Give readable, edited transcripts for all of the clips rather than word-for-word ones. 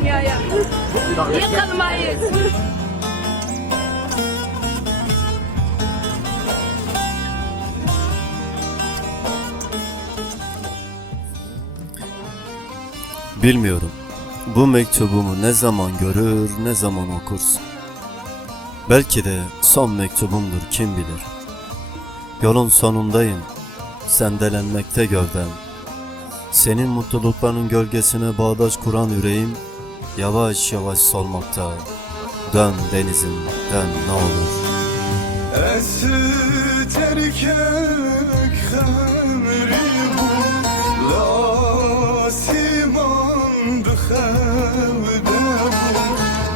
dünyaya. Yıkılmayız. Bilmiyorum, bu mektubumu ne zaman görür, ne zaman okursun. Belki de son mektubumdur, kim bilir. Yolun sonundayım, sendelenmekte gövdem. Senin mutluluklarının gölgesine bağdaş kuran yüreğim, yavaş yavaş solmakta. Dön denizim, dön ne olur. Esti terkek xemri bu, lasimandı xevde bu,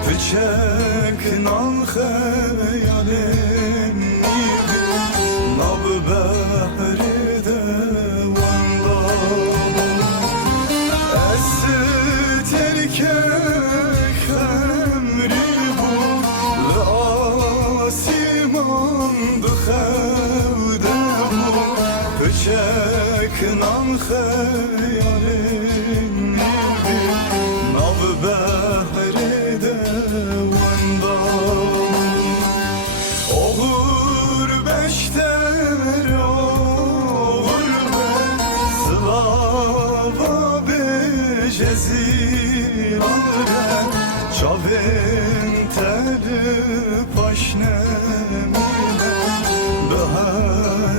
Fıçek nan xeyalin nidi, nab behri de vanda. Esti terkek xemri bu, lasimandı xevde bu, Fıçek nan xeyalin nidi, nab behri de vanda. Oğur beşter oğur be, slava be jezirare, çavin teli paşnemine, be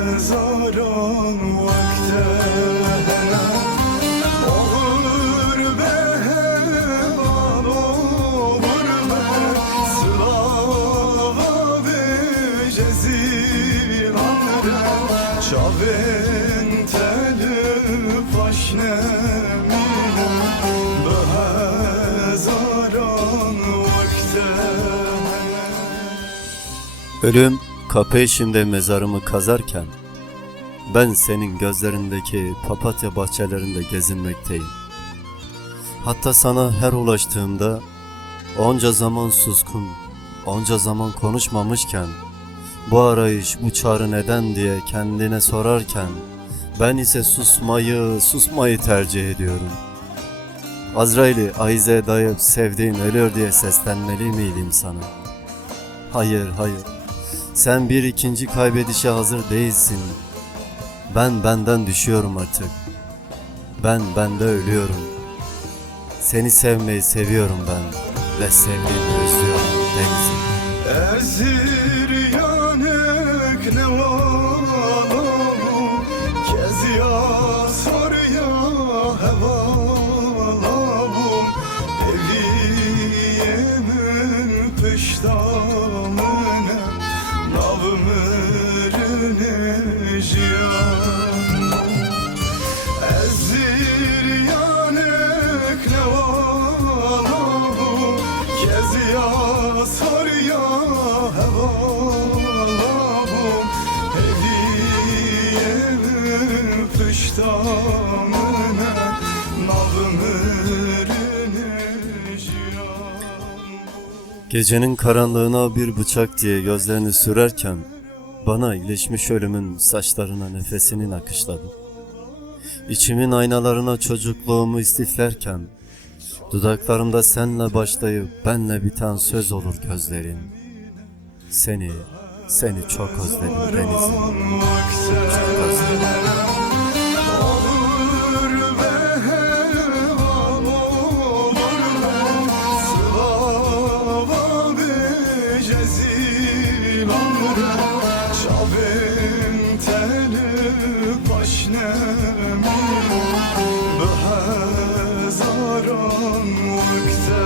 hezaran vakte. Oğur be heval oğur be, slava be jezirare, çavin teli paşnemine, be hezaran vakte. Ölüm kapı eşiğinde mezarımı kazarken, ben senin gözlerindeki papatya bahçelerinde gezinmekteyim. Hatta sana her ulaştığımda, onca zaman suskun, onca zaman konuşmamışken, bu arayış, bu çağrı neden diye kendine sorarken, ben ise susmayı tercih ediyorum. Azrail'i ahize dayıp sevdiğin ölüyor diye seslenmeli miydim sana? Hayır, hayır. Sen bir ikinci kaybedişe hazır değilsin. Ben benden düşüyorum artık. Ben bende ölüyorum. Seni sevmeyi seviyorum ben ve sevdiğimi özlüyorum denizim. Erzir yanık ne valavu, kez ya sor ya hevalavu, eviyemin pıştamına, navmırını jiyan. Erzir yanık ne valavu, kez ya sor ya hevalavu, eviyemin pıştamına, navmırını jiyan. Gecenin karanlığına bir bıçak diye gözlerini sürerken, bana iyileşmiş ölümün saçlarına nefesini nakışladı. İçimin aynalarına çocukluğumu istiflerken, dudaklarımda senle başlayıp benle biten söz olur gözlerin. Seni çok özledim denizim. Çok özledim. Olur be heval olur be, slava be jezirare, çavin teli paşnemine, be hezaran vakte.